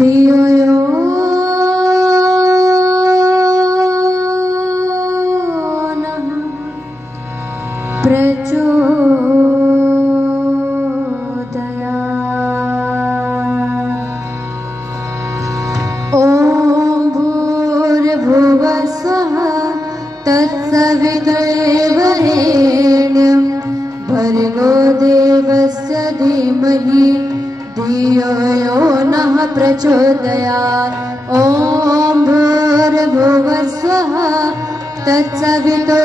धियो यो नः प्रचोदयात्। ॐ भूर्भुवः स्वः तत्सवितुर्वरेण्यं भर्गो देवस्य धीमहि धियो यो नः प्रचोदयात्। ॐ भूर्भुवः स्वः तत्सवितुर्वरेण्यं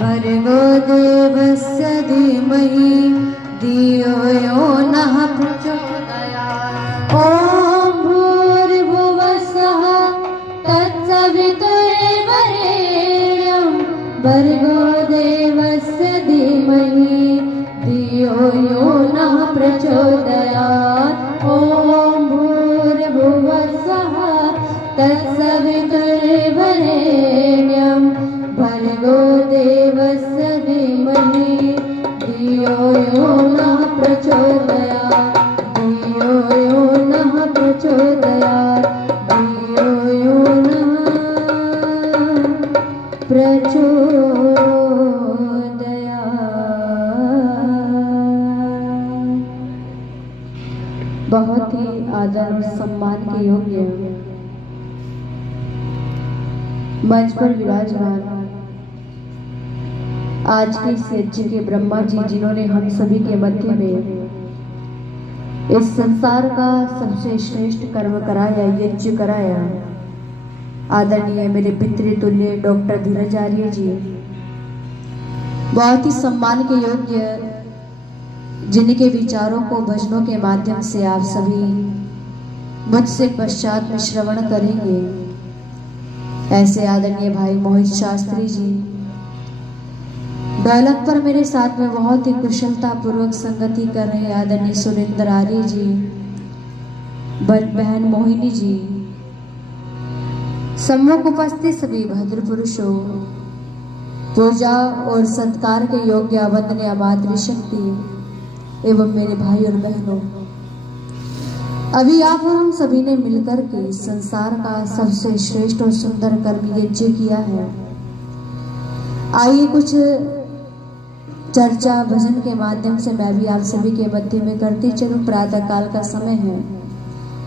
भर्गो देवस्य धीमहि धियो यो नः प्रचोदयात्। ॐ भूर्भुवः स्वः तत्सवितुर्वरेण्यं भर्गो देवस्य धीमहि धियो यो नः प्रचोदयात्। ॐ भूर्भुवः स्वः तत्सवितुर्वरेण्यं भर्गो देवस्य धीमहि धियो यो नः प्रचोदयात्। धियो यो नः प्रचोदयात्। धियो यो नः प्रचोदयात्। बहुत ही आदर और सम्मान के योग्य मंच पर विराजमान आज के इस यज्ञ के ब्रह्मा जी, जिन्होंने हम सभी के मध्य में इस संसार का सबसे श्रेष्ठ कर्म कराया, यज्ञ कराया, आदरणीय मेरे पितृतुल्य डॉक्टर धीरज आर्य जी, बहुत ही सम्मान के योग्य, जिनके विचारों को भजनों के माध्यम से आप सभी मुझसे पश्चात में श्रवण करेंगे, ऐसे आदरणीय भाई मोहित शास्त्री जी, ढोलक पर मेरे साथ में बहुत ही कुशलता पूर्वक संगति कर रहे आदरणीय सुरेंद्र आर्य जी, बहन मोहिनी जी, सम्मुख उपस्थित सभी भद्र पुरुषों, पूजा और सत्कार के योग्य वंदनीय मातृशक्ति एवं मेरे भाई और बहनों, अभी आप और हम सभी ने मिलकर के संसार का सबसे श्रेष्ठ और सुंदर कर्म यज्ञ किया है। आइए कुछ चर्चा भजन के माध्यम से मैं भी आप सभी के मध्य में करती चलूं। प्रातः काल का समय है,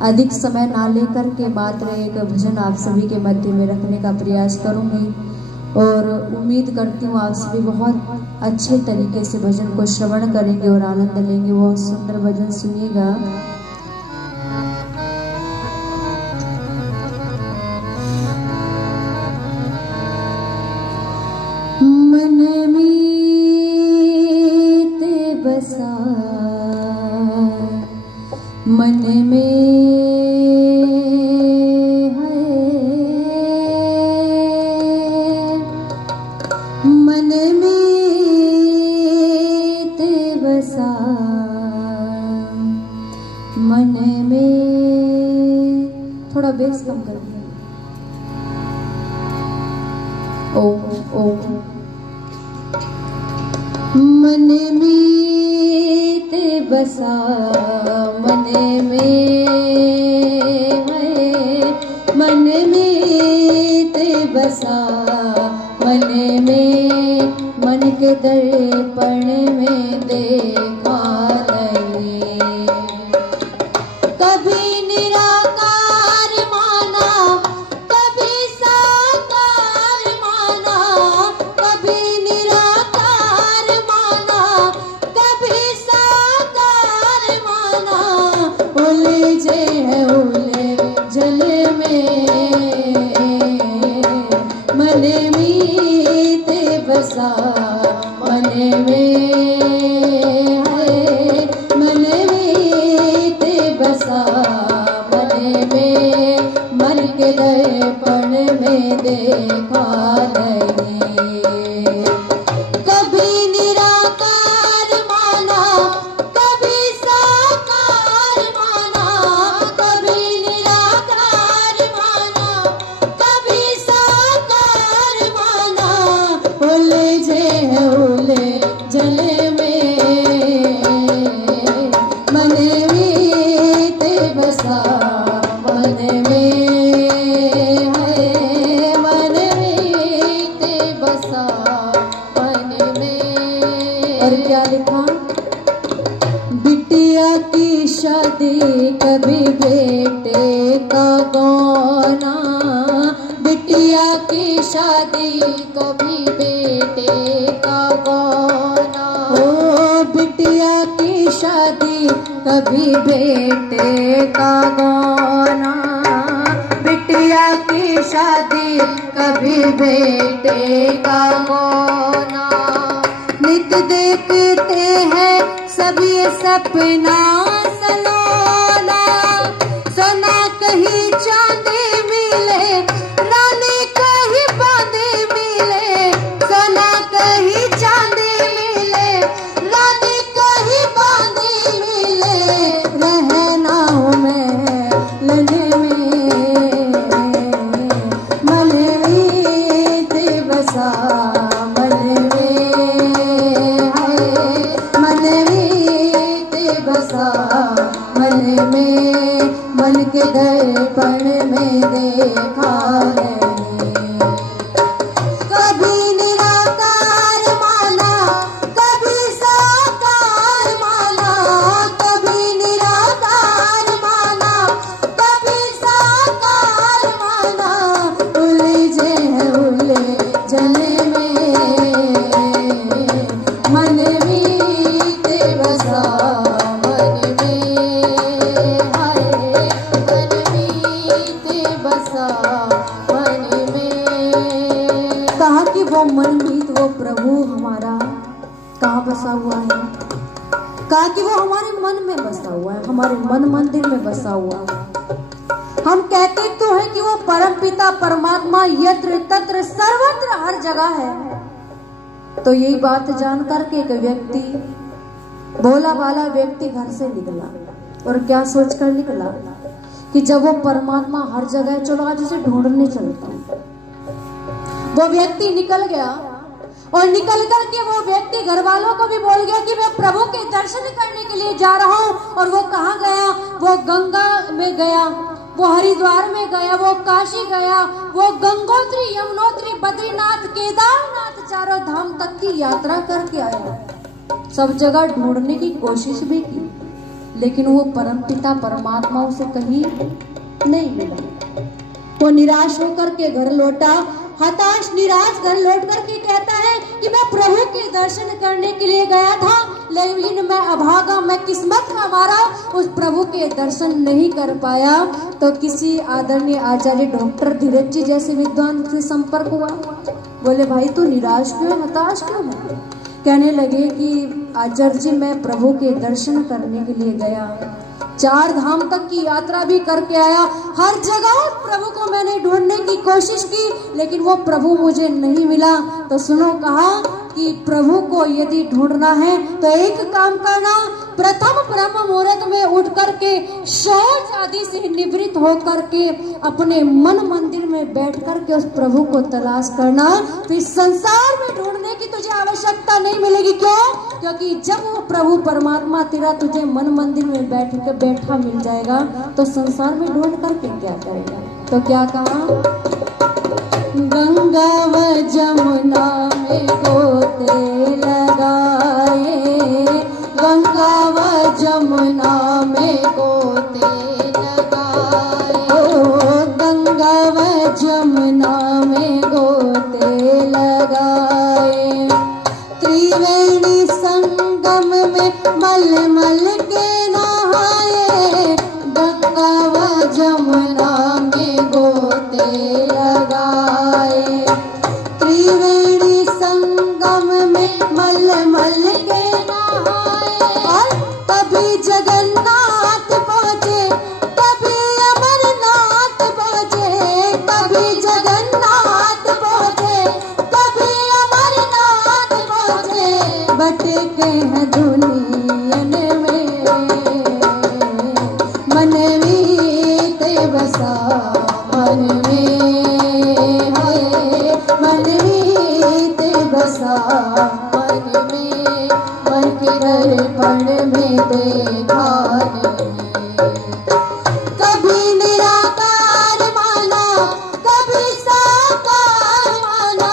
अधिक समय ना लेकर के मात्र एक भजन आप सभी के मध्य में रखने का प्रयास करूंगी और उम्मीद करती हूँ आप सभी बहुत अच्छे तरीके से भजन को श्रवण करेंगे और आनंद लेंगे। बहुत सुंदर भजन सुनिएगा। मन में ते बसा, मन में मन में थोड़ा बेस कम कर दिया। ओम ओम मन में ते बसा, मन में मन में ते बसा, मन में मन के दर्पण में देखा नहीं, कभी निराकार माना, कभी साकार माना, कभी निराकार माना, कभी साकार माना, उलझे है उलझन में, मन में ते बसा, मन में मन के दर्पण में देखा नहीं, कभी निराकार माना, कभी साकार माना, कभी निराकार माना, बिटिया की शादी कभी बेटे का गौना, बिटिया की शादी कभी बेटे का गौना, ओ बिटिया की शादी कभी बेटे का गौना, बिटिया की शादी कभी बेटे का गौना। नित देखते हैं सभी सपना सलोना, सोना कहीं चांदी मिले, रानी कहीं बांधे मिले, सोना कहीं चांदी मिले, रानी कहीं बांधे मिले, रहना हूँ मैं लने में, मन में ते बसा मन में, मन के दर्पण में देखा है, कभी निराकार माना, कभी साकार माना, कभी निराकार माना, कभी साकार माना, उलझे हैं उलझने में, मन में ते बसा कहा कि वो मनमीत वो प्रभु हमारा कहाँ बसा हुआ है, कहा कि वो हमारे मन में बसा हुआ है, हमारे मन मंदिर में बसा हुआ है। हम कहते तो हैं कि वो परम पिता परमात्मा यत्र तत्र सर्वत्र हर जगह है। तो यही बात जान करके एक व्यक्ति, भोला भाला व्यक्ति घर से निकला और क्या सोच कर निकला कि जब वो परमात्मा हर जगह चलो आज उसे ढूंढने चलता हूँ। वो व्यक्ति निकल गया और निकल कर के वो व्यक्ति घर वालों को भी बोल गया कि मैं प्रभु के दर्शन करने के लिए जा रहा हूँ। और वो कहाँ गया? वो गंगा में गया, वो हरिद्वार में गया, वो काशी गया, वो गंगोत्री, यमुनोत्री, बद्रीनाथ, केदारनाथ चारों धाम तक की यात्रा करके आया। सब जगह ढूंढने की कोशिश भी की, लेकिन वो परमपिता परमात्मा उसे कहीं नहीं मिला। वो निराश होकर के घर लौटा, हताश निराश घर लौट करके कहता है कि मैं प्रभु के दर्शन करने के लिए गया था, लेकिन मैं अभागा, मैं किस्मत का मारा उस प्रभु के दर्शन नहीं कर पाया। तो किसी आदरणीय आचार्य डॉक्टर धीरज जी जैसे विद्वान से संपर्क हुआ। बोले भाई तू निराश क्यों है, हताश क्यों है? कहने लगे कि आचार्य जी मैं प्रभु के दर्शन करने के लिए गया, 4 धाम तक की यात्रा भी करके आया, हर जगह प्रभु को मैंने ढूंढने की कोशिश की, लेकिन वो प्रभु मुझे नहीं मिला। तो सुनो, कहा कि प्रभु को यदि ढूंढना है तो एक काम करना, प्रथम ब्रह्म मुहूर्त में उठ करके शौच आदि से निवृत्त होकर के अपने मन मंदिर में बैठ करके उस प्रभु को तलाश करना। फिर संसार में ढूंढने की तुझे आवश्यकता नहीं मिलेगी। क्यों? क्योंकि जब वो प्रभु परमात्मा तेरा तुझे मन मंदिर में बैठा मिल जाएगा तो संसार में ढूंढ करके क्या करेगा? तो क्या कहा? गंगा व जमुना में गोते लगाए, गंगा व जमुना में गोते लगाए, ओ गंगा व जमुना में गोते लगाए, त्रिवेणी संगम में मल मल के नहाए, गंगा व जमुना में गोते लगाए, त्रिवेणी संगम में मल मल के नहाए, और कभी जगन्नाथ पहुँचे, कभी अमरनाथ पहुँचे, कभी जगन्नाथ पहुँचे, कभी अमरनाथ पहुँचे, भटके हैं दुनियन में, मन में ते बसा मन में, मन में ते बसा मन में, मन के दर्पण में देखा कभी निराकार माना, कभी साकार माना,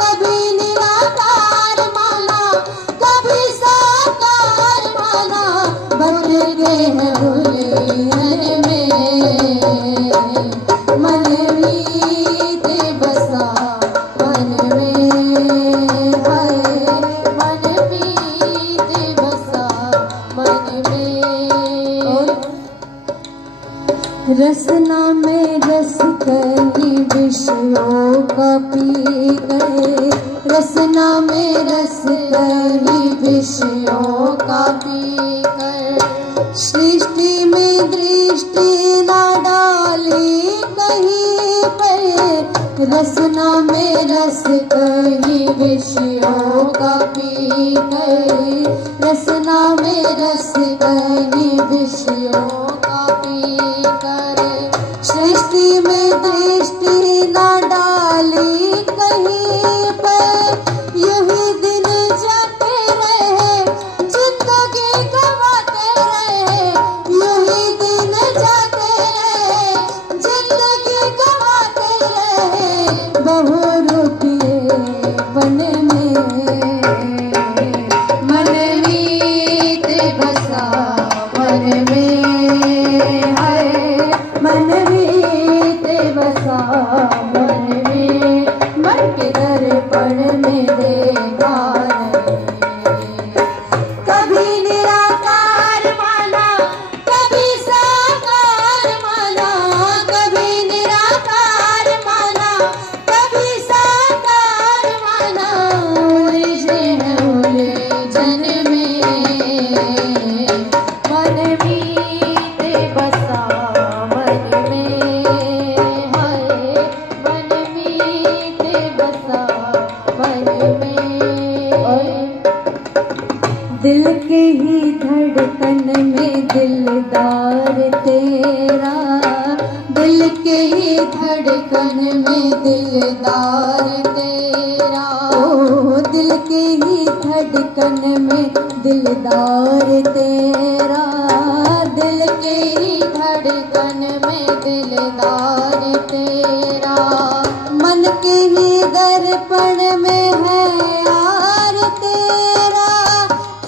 कभी निराकार माना, कभी साकार माना, बन गए हैं दुल्हन में, मन मीत बसा मन में, हाय मन मीत बसा मन में। रसना में रस कहीं विषयों का पी गए, रसना में रस कहीं विषयों का पी कर, सृष्टि में दृष्टि ना डाली कहीं पर, रसना में रस कहीं विषयों का पी कर, रसना में रस कहीं विषयों का पी कर, सृष्टि में दृष्टि ना डाली कहीं पर, यही दिन जाते रहे जिंदगी गवाते रहे, यही दिन जाते रहे जिंदगी गवाते रहे, बहु रुकिए बन में, मन मीत बसा मन में, हाय मन मीत बसा मन में, मन के दर्पण में देखा नहीं, कभी निराकार माना कभी साकार माना, कभी निराकार माना कभी साकार माना, उलझे हैं उलझन में, मन मीत बसा मन में, हाय मन मीत बसा मन में। दिल के ही धड़कन में दिलदार तेरा, दिल के ही धड़कन में दिलदार तेरा, ओ दिल के ही धड़कन में दिलदार तेरा, दिल के ही धड़कन में दिलदार तेरा, मन के ही दर्पण में है यार तेरा,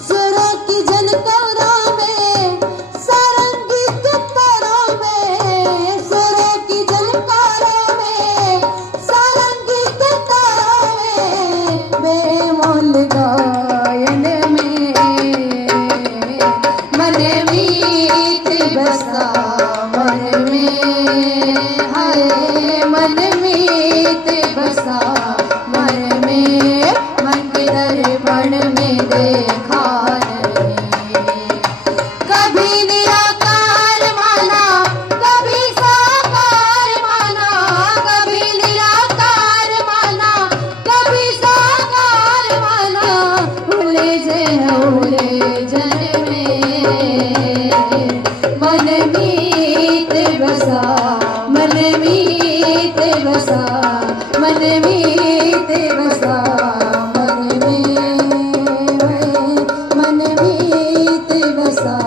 सुरों की झलकारों में सारंगी के तारों में, सुरों की झलकारों में सारंगी के तारों में, बेमोल गायन में, मन मीत बसा मन में, हाय मन मीत बसा मन में, मन के दर्पण में देखा नहीं, कभी निराकार माना कभी साकार माना, कभी निराकार माना कभी साकार माना, उलझे हैं उलझन में, मन मीत बसा मन मीत बसा मन मीत बसा मन में, मन मीत बसा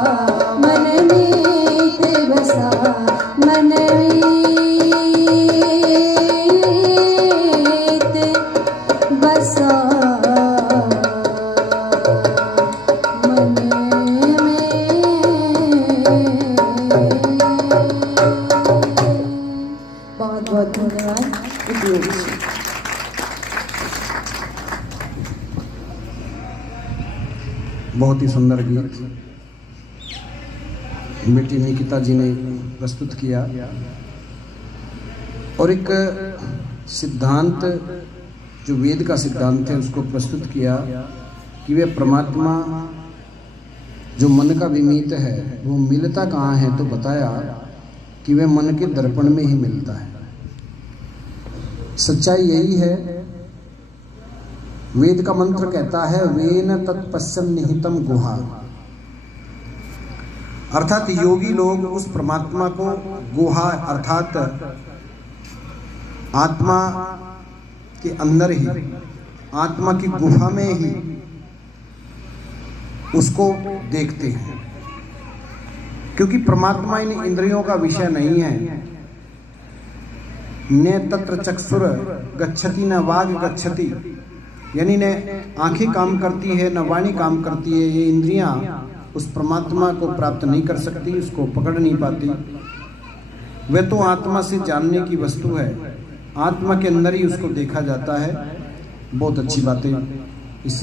मन मीत बसा मन मीत बसा मन में। बहुत बहुत धन्यवाद। बहुत ही सुंदर गीत बेटी निकिता जी ने प्रस्तुत किया और एक सिद्धांत जो वेद का सिद्धांत है उसको प्रस्तुत किया कि वे परमात्मा जो मन का विमीत है वो मिलता कहाँ है, तो बताया कि वे मन के दर्पण में ही मिलता है। सच्चाई यही है। वेद का मंत्र कहता है वेन तत्पश्यम निहितम गुहा, अर्थात योगी लोग उस परमात्मा को गुहा अर्थात आत्मा के अंदर ही, आत्मा की गुफा में ही उसको देखते हैं, क्योंकि परमात्मा इन इंद्रियों का विषय नहीं है। न तत्र चक्षुर गच्छति न वाग गच्छति, यानी न आंखें काम करती है न वाणी काम करती है। ये इंद्रियां उस परमात्मा को प्राप्त नहीं कर सकती, उसको पकड़ नहीं पाती। वह तो आत्मा से जानने की वस्तु है, आत्मा के अंदर ही उसको देखा जाता है। बहुत अच्छी बातें इस